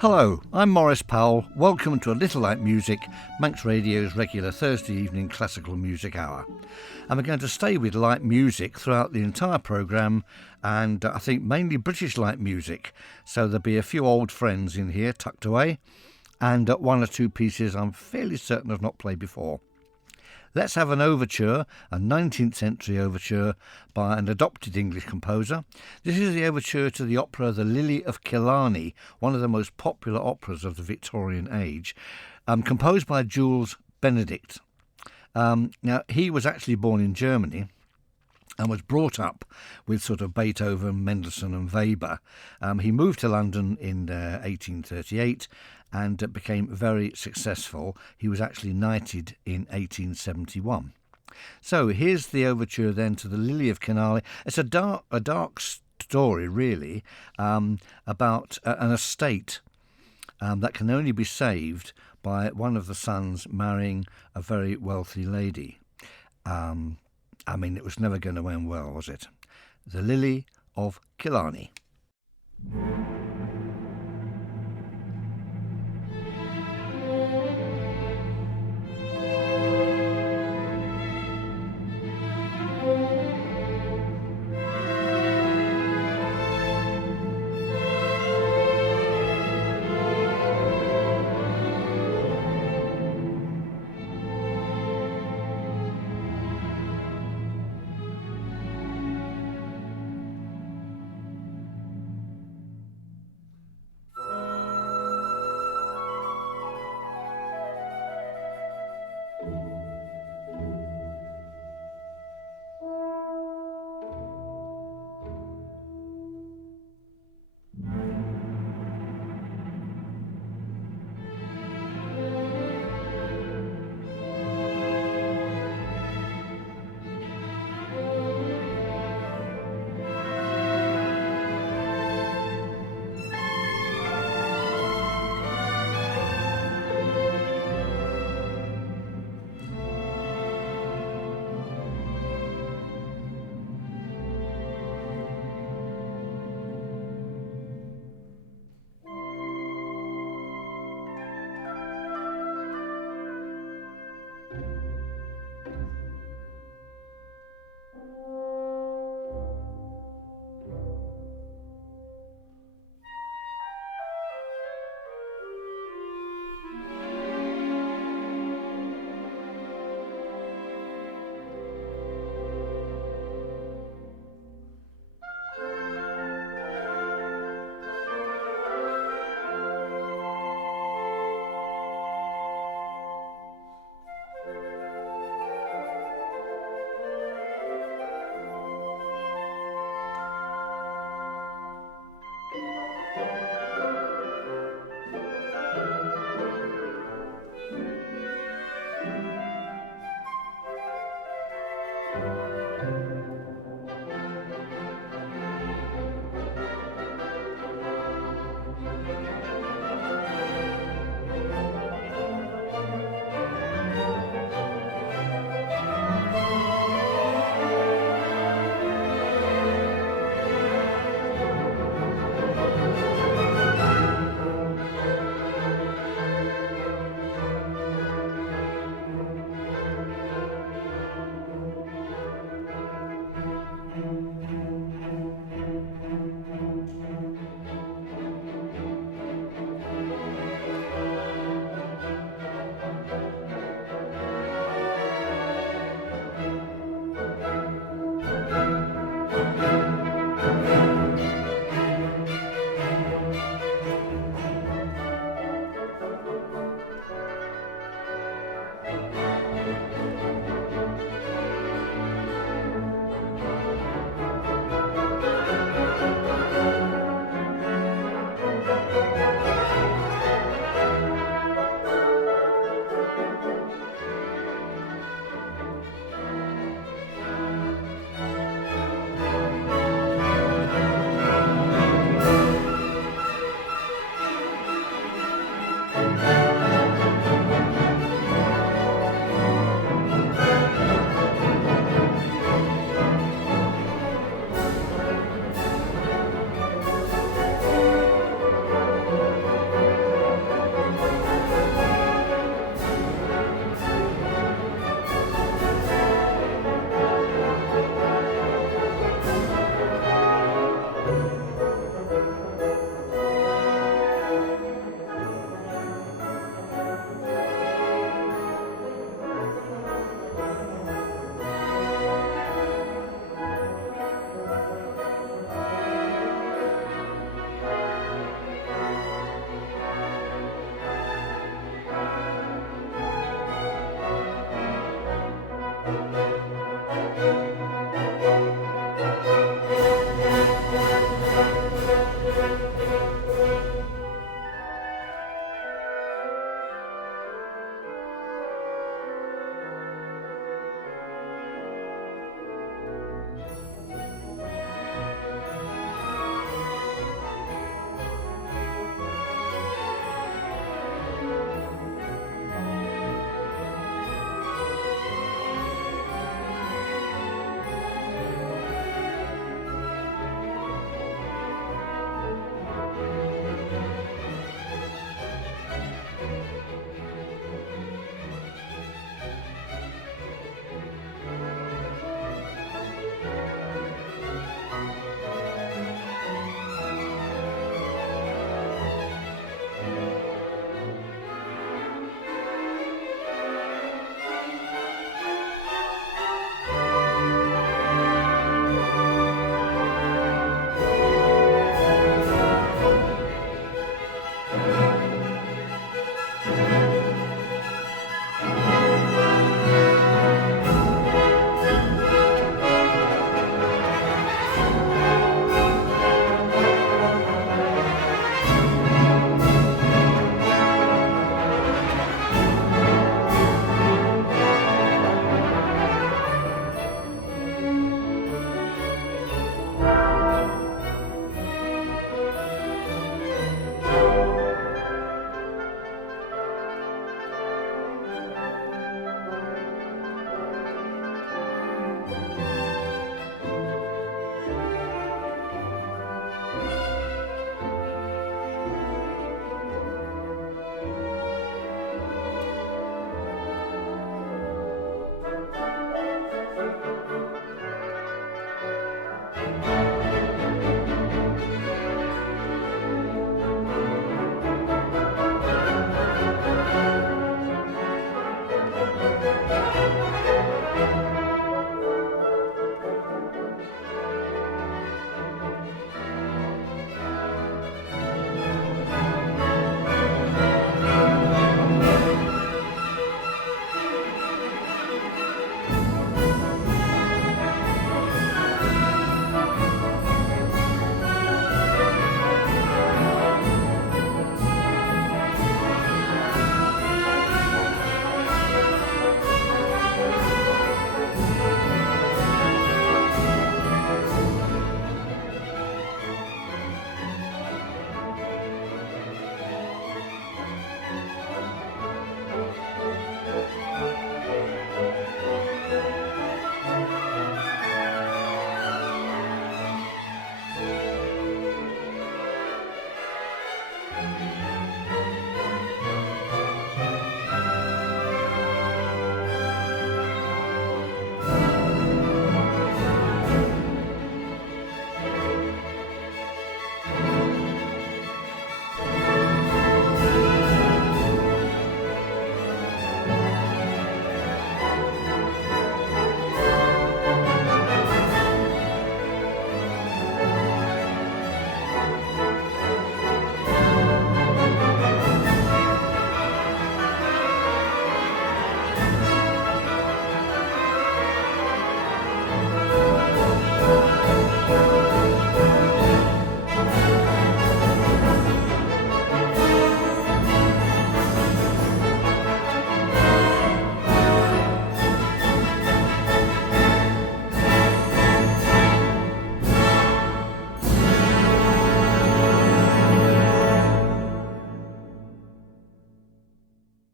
Hello, I'm Maurice Powell. Welcome to A Little Light Music, Manx Radio's regular Thursday evening classical music hour. And we're going to stay with light music throughout the entire programme, and I think mainly British light music. So there'll be a few old friends in here tucked away, and one or two pieces I'm fairly certain I've not played before. Let's have an overture, a 19th century overture by an adopted English composer. This is the overture to the opera The Lily of Killarney, one of the most popular operas of the Victorian age, composed by Jules Benedict. Now, he was actually born in Germany and was brought up with sort of Beethoven, Mendelssohn and Weber. He moved to London in 1838 and became very successful. He was actually knighted in 1871. So here's the overture then to The Lily of Killarney. It's a dark story, really, about an estate that can only be saved by one of the sons marrying a very wealthy lady. It was never going to end well, was it? The Lily of Killarney.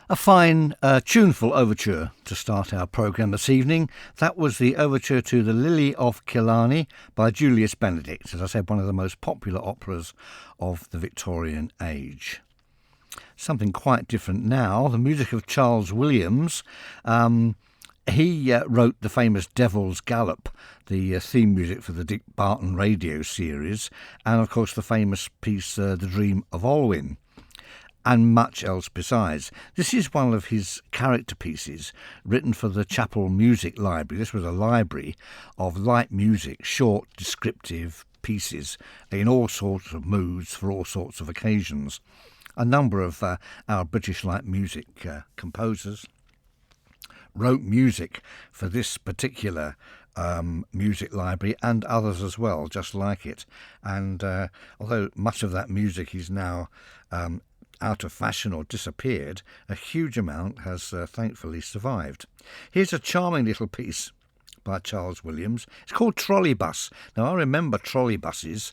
A fine, tuneful overture to start our programme this evening. That was the overture to The Lily of Killarney by Julius Benedict, as I said, one of the most popular operas of the Victorian age. Something quite different now, the music of Charles Williams. He wrote the famous Devil's Gallop, the theme music for the Dick Barton radio series, and of course the famous piece The Dream of Olwyn, and much else besides. This is one of his character pieces written for the Chapel Music Library. This was a library of light music, short, descriptive pieces in all sorts of moods for all sorts of occasions. A number of our British light music composers wrote music for this particular music library and others as well, just like it. And although much of that music is now out of fashion or disappeared, a huge amount has thankfully survived. Here's a charming little piece by Charles Williams. It's called Trolley Bus. Now, I remember trolley buses,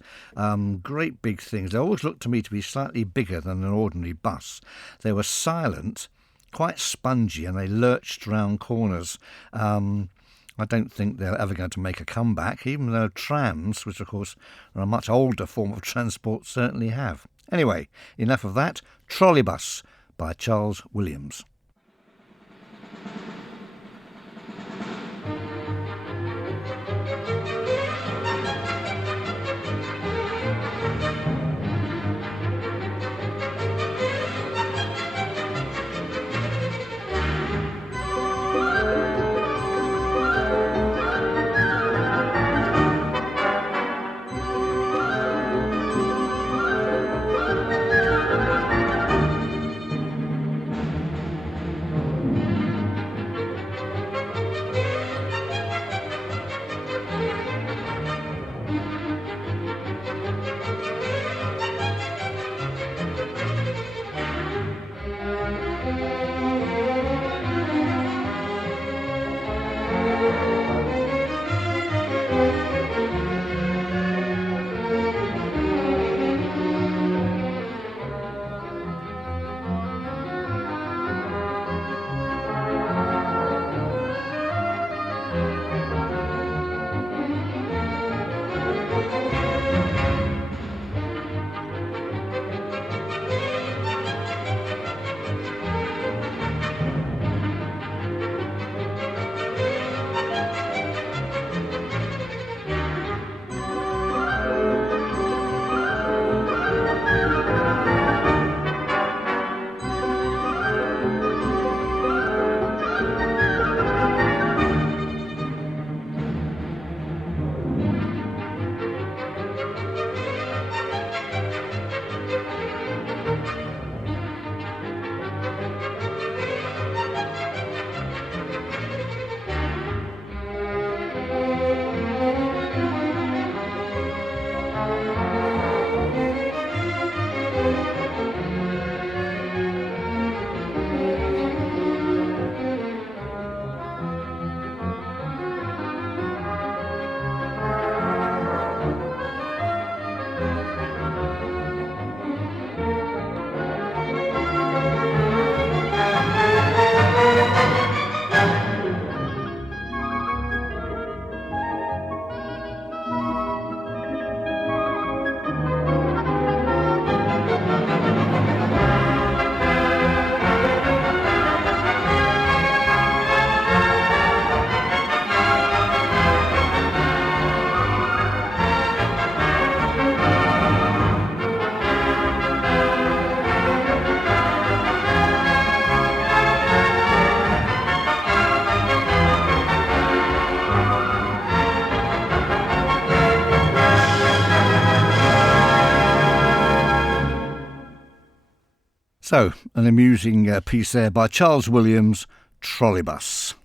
great big things. They always looked to me to be slightly bigger than an ordinary bus. They were silent, quite spongy, and they lurched round corners. I don't think they're ever going to make a comeback, even though trams, which of course are a much older form of transport, certainly have. Anyway, enough of that. Trolley Bus by Charles Williams. So, an amusing piece there by Charles Williams, Trolley Bus.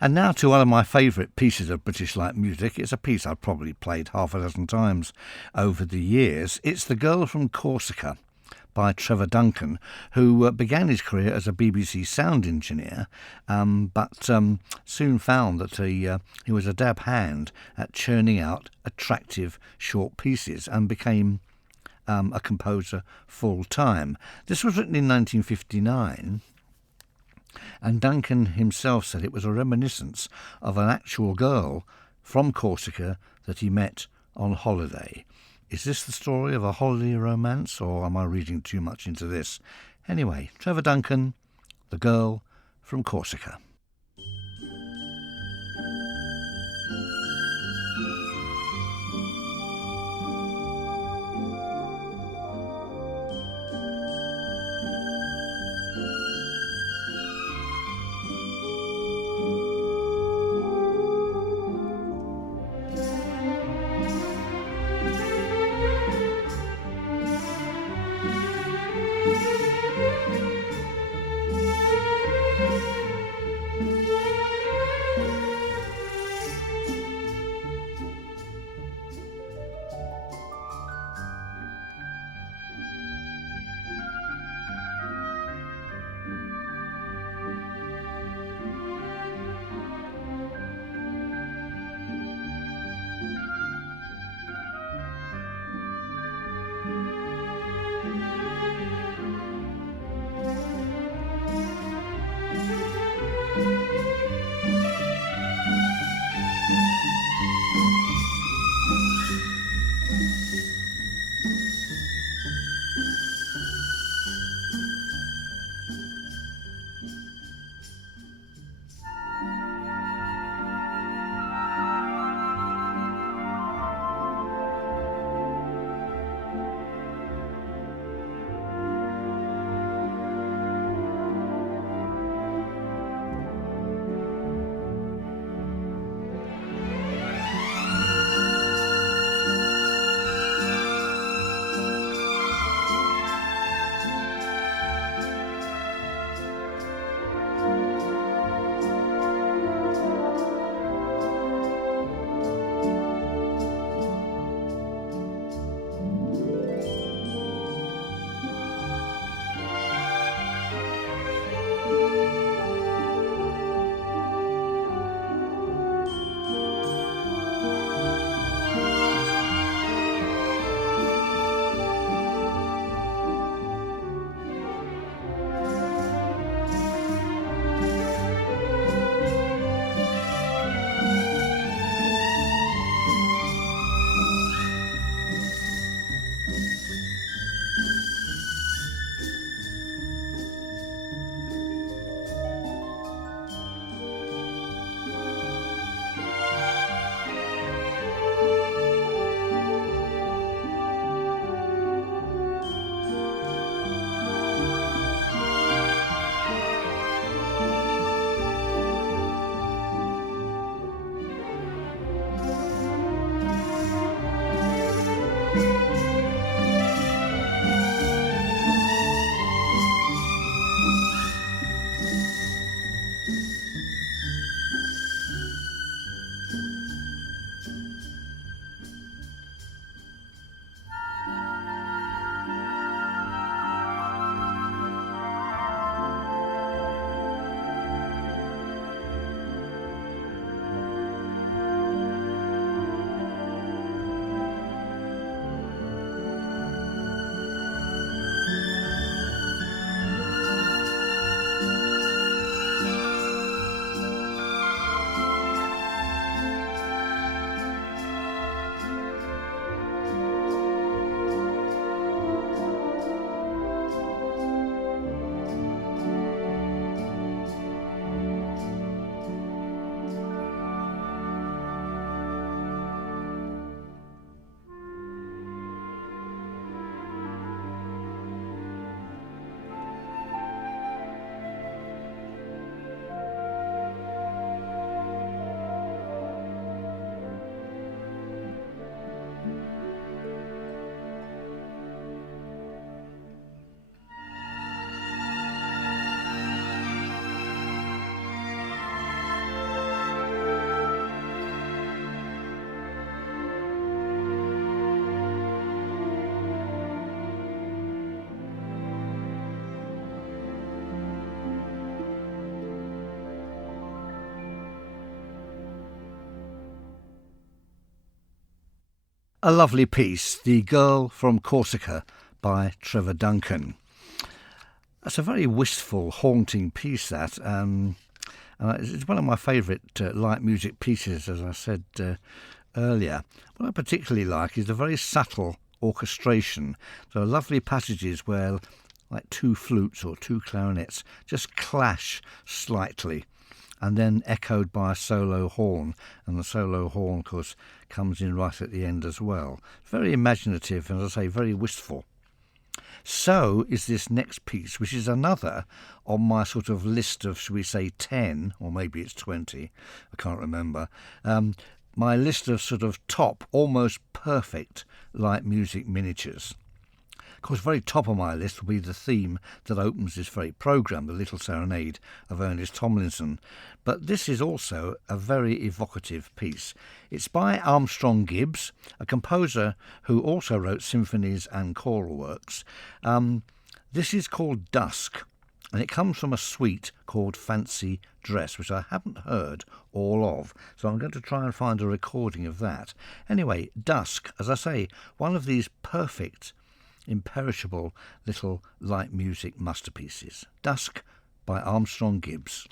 And now to one of my favourite pieces of British light music. It's a piece I've probably played half a dozen times over the years. It's The Girl from Corsica by Trevor Duncan, who began his career as a BBC sound engineer, but soon found that he was a dab hand at churning out attractive short pieces and became a composer full-time. This was written in 1959, and Duncan himself said it was a reminiscence of an actual girl from Corsica that he met on holiday. Is this the story of a holiday romance, or am I reading too much into this? Anyway, Trevor Duncan, The Girl from Corsica. A lovely piece, The Girl from Corsica by Trevor Duncan. That's a very wistful, haunting piece, that. It's one of my favourite light music pieces, as I said earlier. What I particularly like is the very subtle orchestration. There are lovely passages where, like two flutes or two clarinets, just clash slightly, and then echoed by a solo horn. And the solo horn, of course, comes in right at the end as well. Very imaginative and, as I say, very wistful. So is this next piece, which is another on my sort of list of, should we say, 10, or maybe it's 20, I can't remember, my list of sort of top, almost perfect light music miniatures. Of course, very top of my list will be the theme that opens this very programme, the Little Serenade of Ernest Tomlinson. But this is also a very evocative piece. It's by Armstrong Gibbs, a composer who also wrote symphonies and choral works. This is called Dusk, and it comes from a suite called Fancy Dress, which I haven't heard all of, so I'm going to try and find a recording of that. Anyway, Dusk, as I say, one of these perfect, imperishable little light music masterpieces. Dusk by Armstrong Gibbs.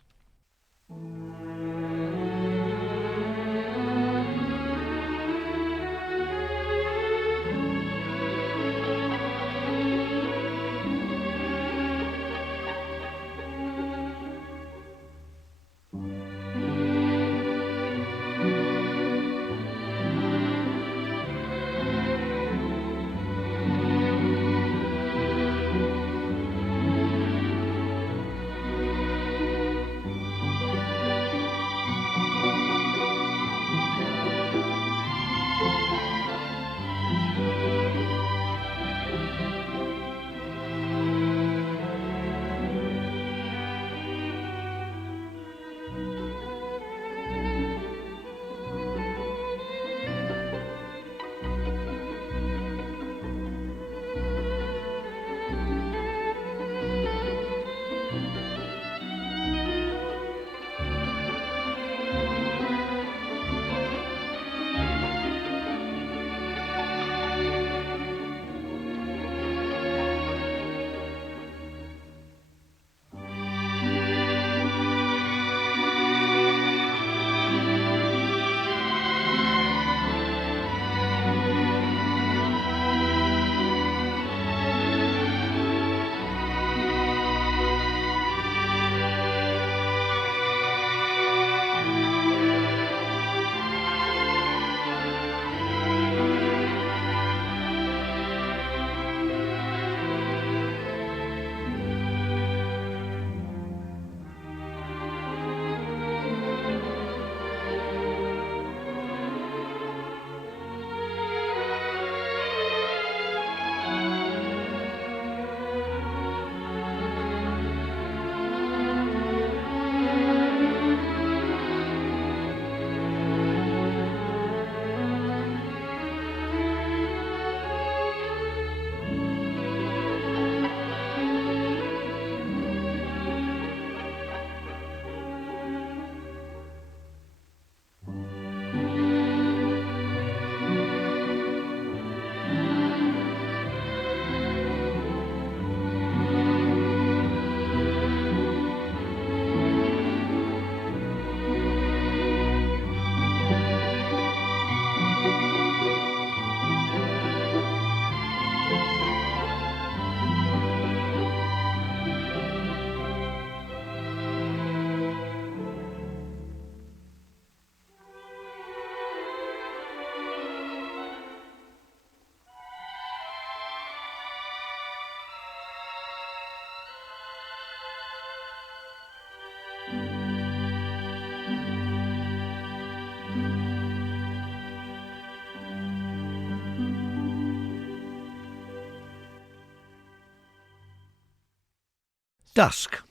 Dusk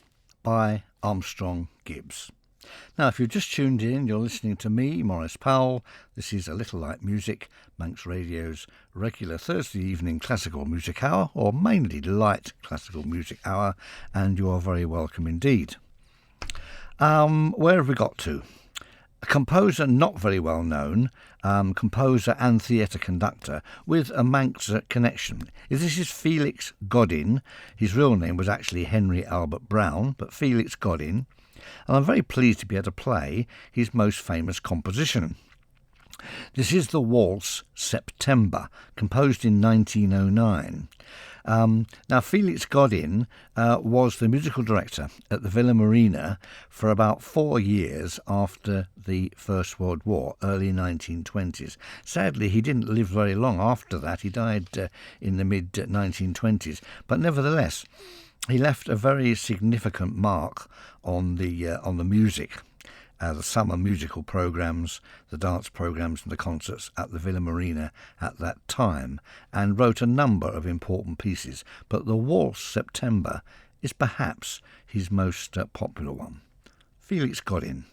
by Armstrong Gibbs. Now, if you've just tuned in, you're listening to me, Maurice Powell. This is A Little Light Music, Manx Radio's regular Thursday evening classical music hour, or mainly light classical music hour, and you are very welcome indeed. Where have we got to? A composer not very well known, composer and theatre conductor with a Manx connection. This is Felix Godin. His real name was actually Henry Albert Brown, but Felix Godin. And I'm very pleased to be able to play his most famous composition. This is the waltz September, composed in 1909. Now, Felix Godin was the musical director at the Villa Marina for about 4 years after the First World War, early 1920s. Sadly, he didn't live very long after that. He died in the mid-1920s. But nevertheless, he left a very significant mark on the music. The summer musical programmes, the dance programmes and the concerts at the Villa Marina at that time, and wrote a number of important pieces, but the Waltz September is perhaps his most popular one. Felix Godin.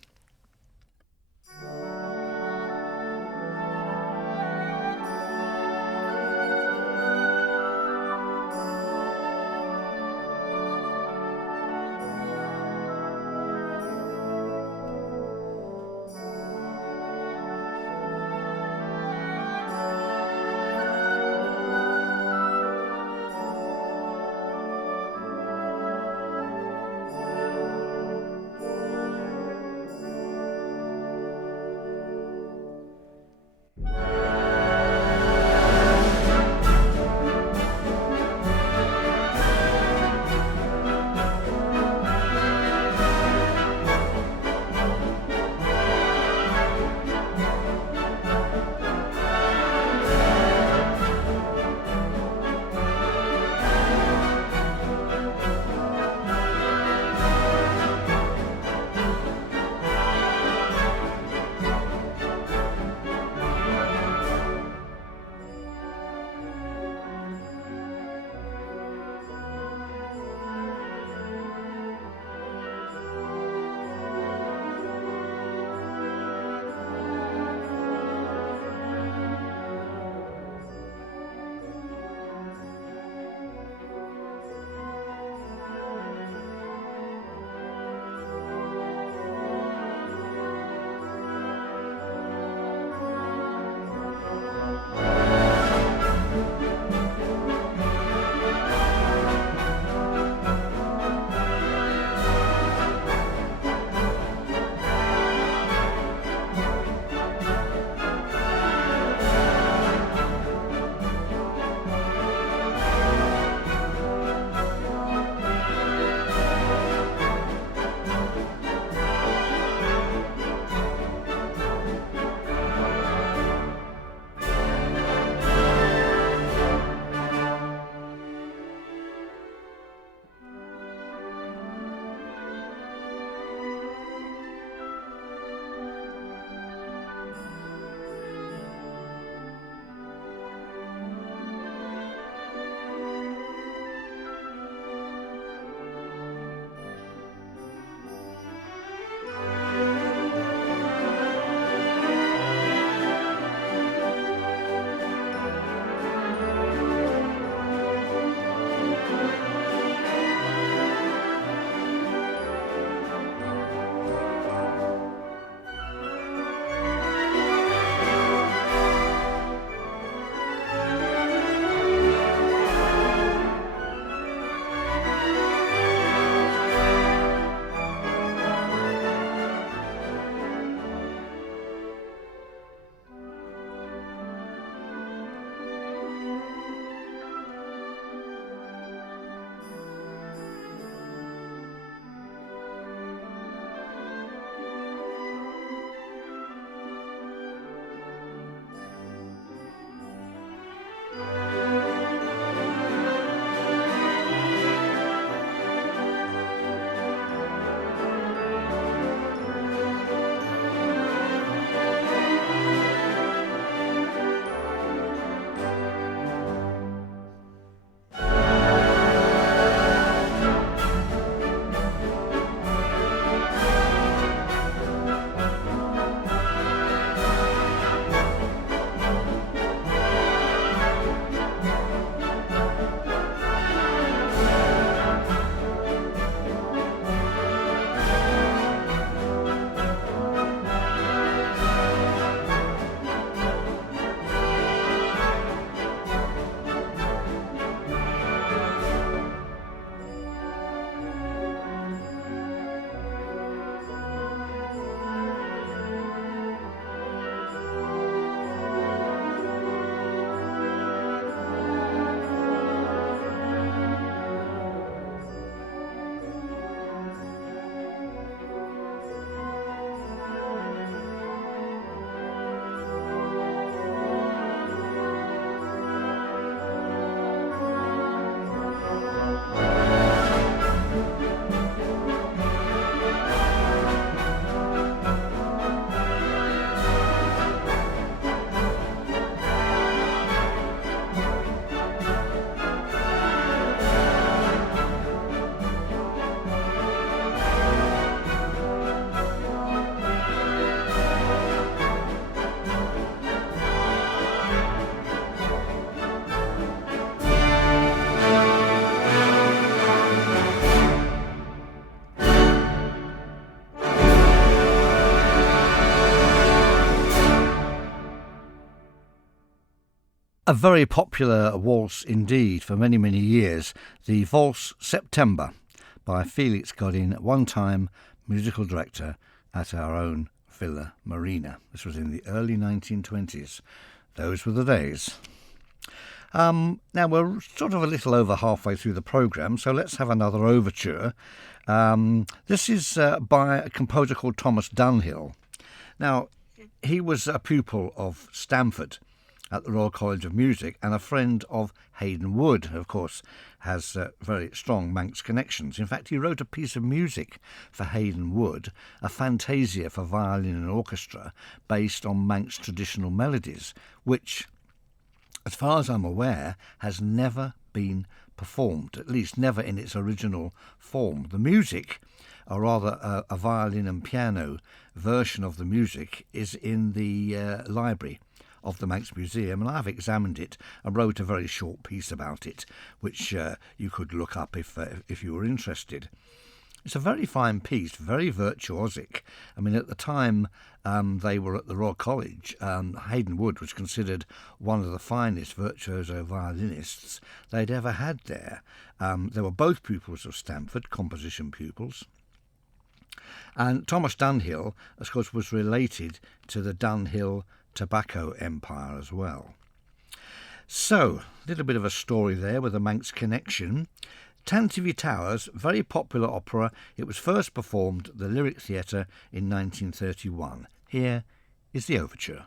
A very popular waltz indeed for many, many years, the Valse September by Felix Godin, one-time musical director at our own Villa Marina. This was in the early 1920s. Those were the days. Now we're sort of a little over halfway through the programme, so let's have another overture. This is by a composer called Thomas Dunhill. Now, he was a pupil of Stamford at the Royal College of Music and a friend of Haydn Wood, of course, has very strong Manx connections. In fact, he wrote a piece of music for Haydn Wood, a fantasia for violin and orchestra based on Manx traditional melodies, which, as far as I'm aware, has never been performed, at least never in its original form. The music, or rather a violin and piano version of the music, is in the library of the Manx Museum, and I've examined it and wrote a very short piece about it, which you could look up if you were interested. It's a very fine piece, very virtuosic. I mean, at the time they were at the Royal College, Haydn Wood was considered one of the finest virtuoso violinists they'd ever had there. They were both pupils of Stamford, composition pupils. And Thomas Dunhill, of course, was related to the Dunhill tobacco empire as well. So, a little bit of a story there with a Manx connection. Tantivy Towers, very popular opera. It was first performed at the Lyric Theatre in 1931. Here is the overture.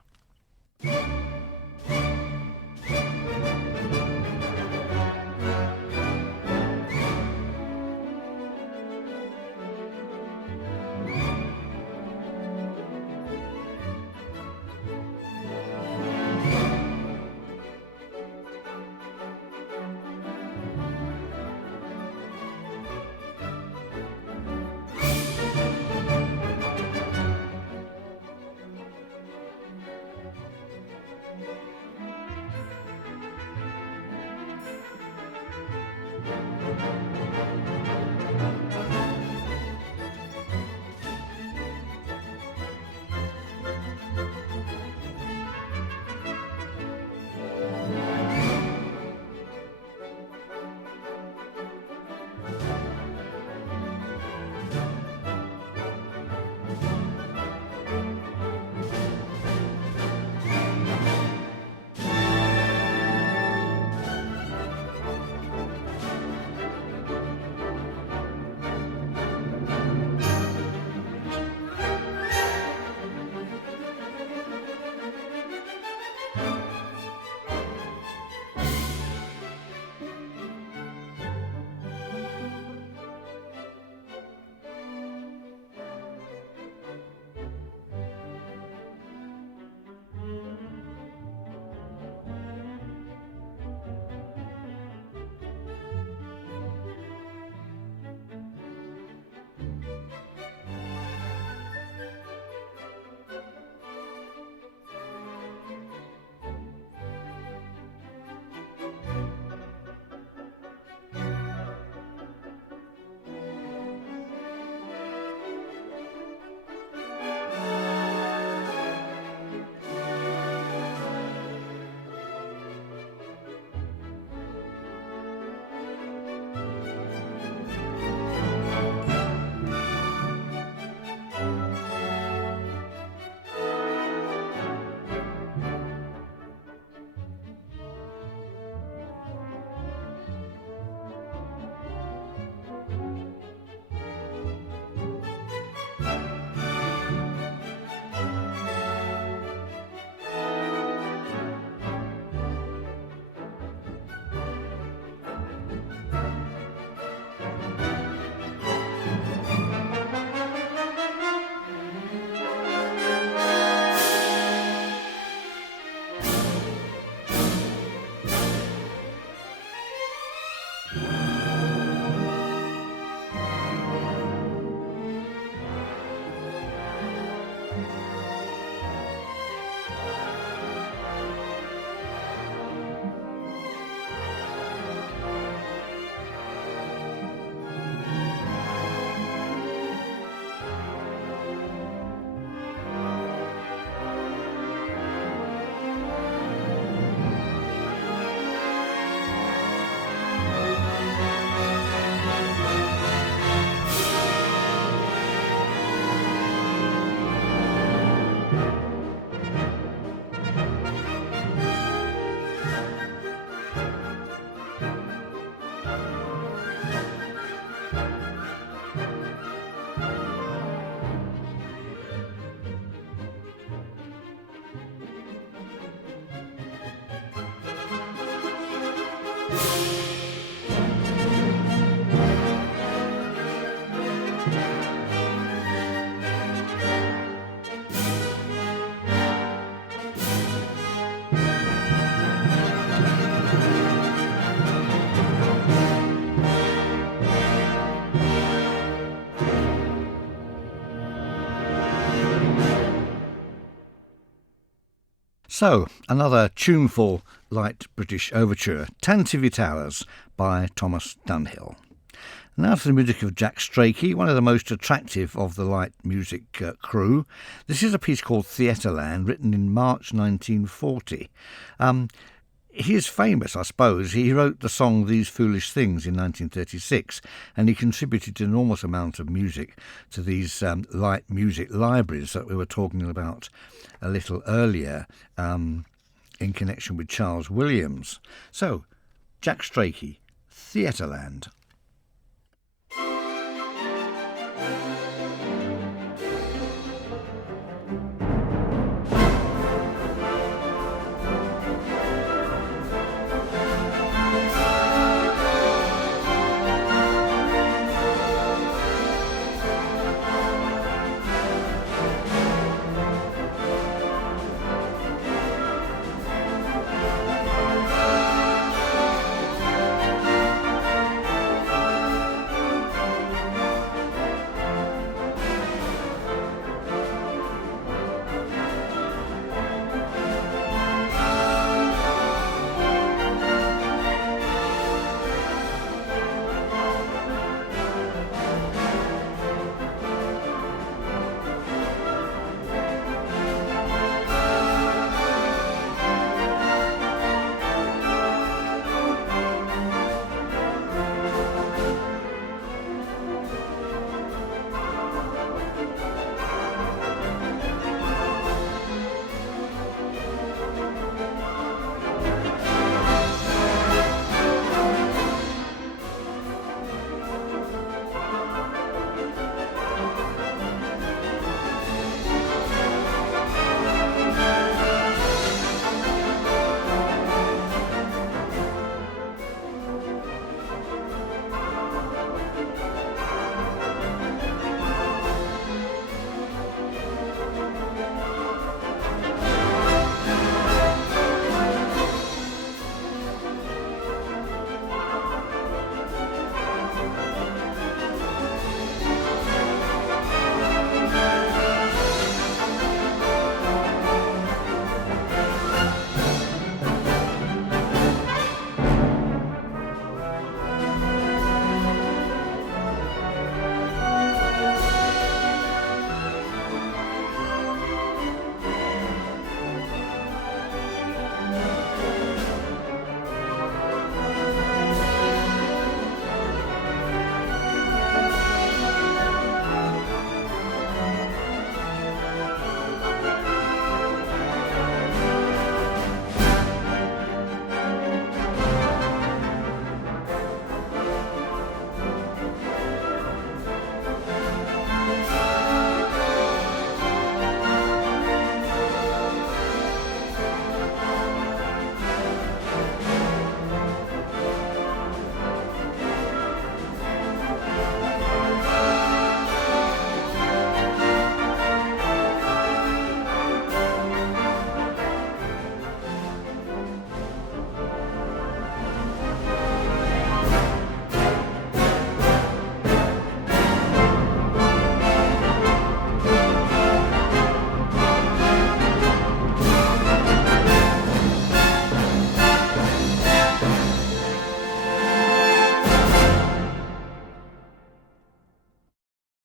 So, another tuneful light British overture, Tantivy Towers by Thomas Dunhill. Now to the music of Jack Strakey, one of the most attractive of the light music crew. This is a piece called Theatreland, written in March 1940. He is famous, I suppose. He wrote the song These Foolish Things in 1936, and he contributed an enormous amount of music to these light music libraries that we were talking about a little earlier in connection with Charles Williams. So, Jack Strakey, Theatreland.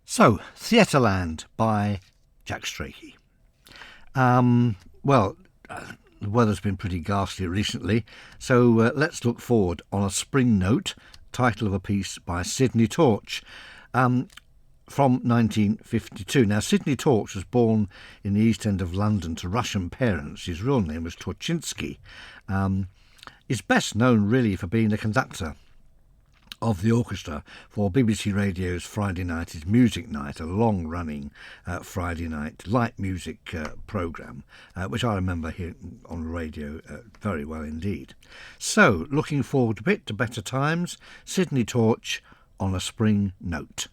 So, Theatreland by Jack Strakey. The weather's been pretty ghastly recently, so let's look forward on a spring note, title of a piece by Sidney Torch from 1952. Now, Sidney Torch was born in the East End of London to Russian parents. His real name was Torchinsky. He's best known really for being the conductor of the orchestra for BBC Radio's Friday Night is Music Night, a long-running Friday night light music programme, which I remember hearing on the radio very well indeed. So, looking forward a bit to better times, Sidney Torch on a spring note.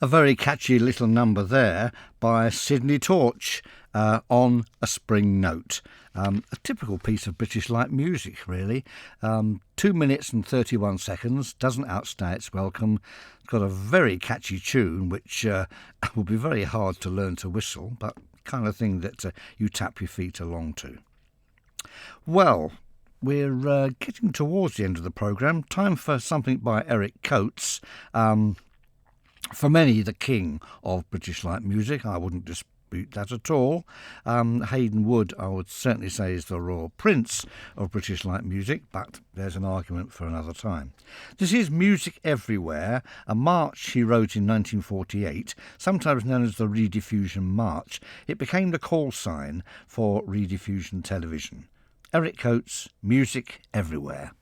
A very catchy little number there by Sidney Torch, On a Spring Note. A typical piece of British light music, really. 2 minutes and 31 seconds, doesn't outstay its welcome. It's got a very catchy tune, which will be very hard to learn to whistle, but kind of thing that you tap your feet along to. Well, we're getting towards the end of the programme. Time for something by Eric Coates. For many, the king of British light music. I wouldn't dispute that at all. Hayden Wood, I would certainly say, is the royal prince of British light music, but there's an argument for another time. This is Music Everywhere, a march he wrote in 1948, sometimes known as the Rediffusion March. It became the call sign for Rediffusion television. Eric Coates, Music Everywhere.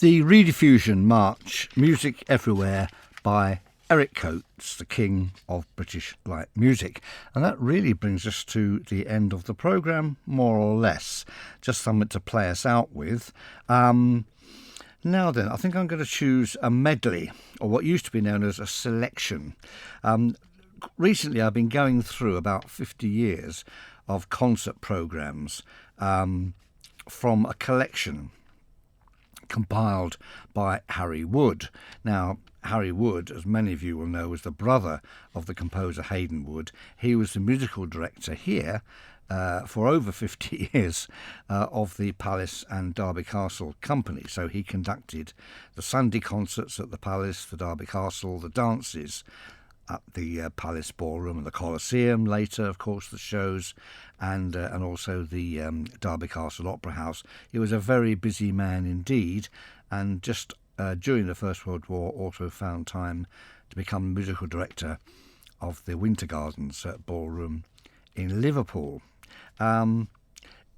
The rediffusion march, Music Everywhere by Eric Coates, the king of British light music. And that really brings us to the end of the programme, more or less. Just something to play us out with. Now then, I think I'm going to choose a medley, or what used to be known as a selection. Recently I've been going through about 50 years of concert programmes from a collection compiled by Harry Wood. Now, Harry Wood, as many of you will know, was the brother of the composer Haydn Wood. He was the musical director here for over 50 years of the Palace and Derby Castle Company. So he conducted the Sunday concerts at the Palace, the Derby Castle, the dances at the Palace Ballroom and the Colosseum, later, of course, the shows, and also the Derby Castle Opera House. He was a very busy man indeed, and just during the First World War also found time to become musical director of the Winter Gardens Ballroom in Liverpool.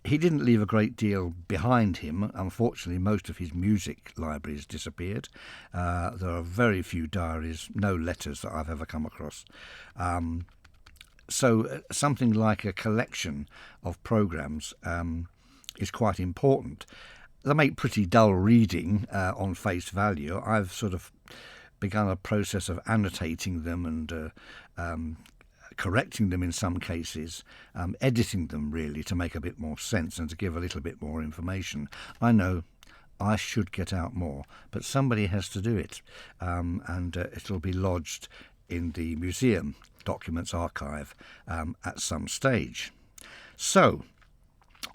He didn't leave a great deal behind him. Unfortunately, most of his music library has disappeared. There are very few diaries, no letters that I've ever come across. So something like a collection of programmes is quite important. They make pretty dull reading on face value. I've sort of begun a process of annotating them and correcting them in some cases, editing them really to make a bit more sense and to give a little bit more information. I know I should get out more, but somebody has to do it, and it'll be lodged in the museum documents archive at some stage. So,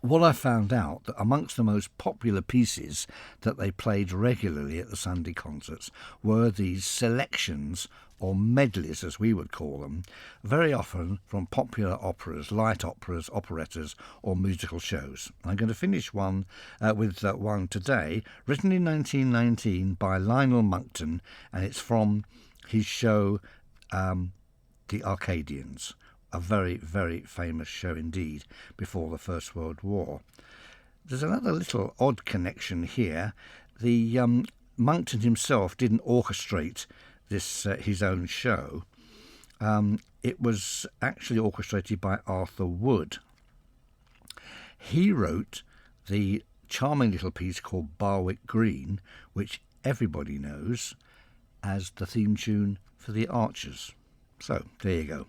what I found out, that amongst the most popular pieces that they played regularly at the Sunday concerts were these selections, or medleys as we would call them, very often from popular operas, light operas, operettas or musical shows. I'm going to finish one with one today, written in 1919 by Lionel Monckton, and it's from his show The Arcadians. A very, very famous show indeed before the First World War. There's another little odd connection here. The Monckton himself didn't orchestrate this his own show. It was actually orchestrated by Arthur Wood. He wrote the charming little piece called Barwick Green, which everybody knows as the theme tune for The Archers. So, there you go.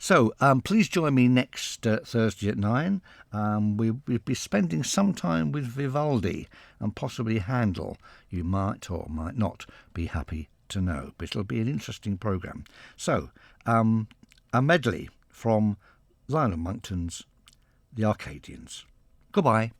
So, please join me next Thursday at 9. We'll be spending some time with Vivaldi and possibly Handel. You might or might not be happy to know, but it'll be an interesting programme. So, a medley from Lionel Monckton's The Arcadians. Goodbye.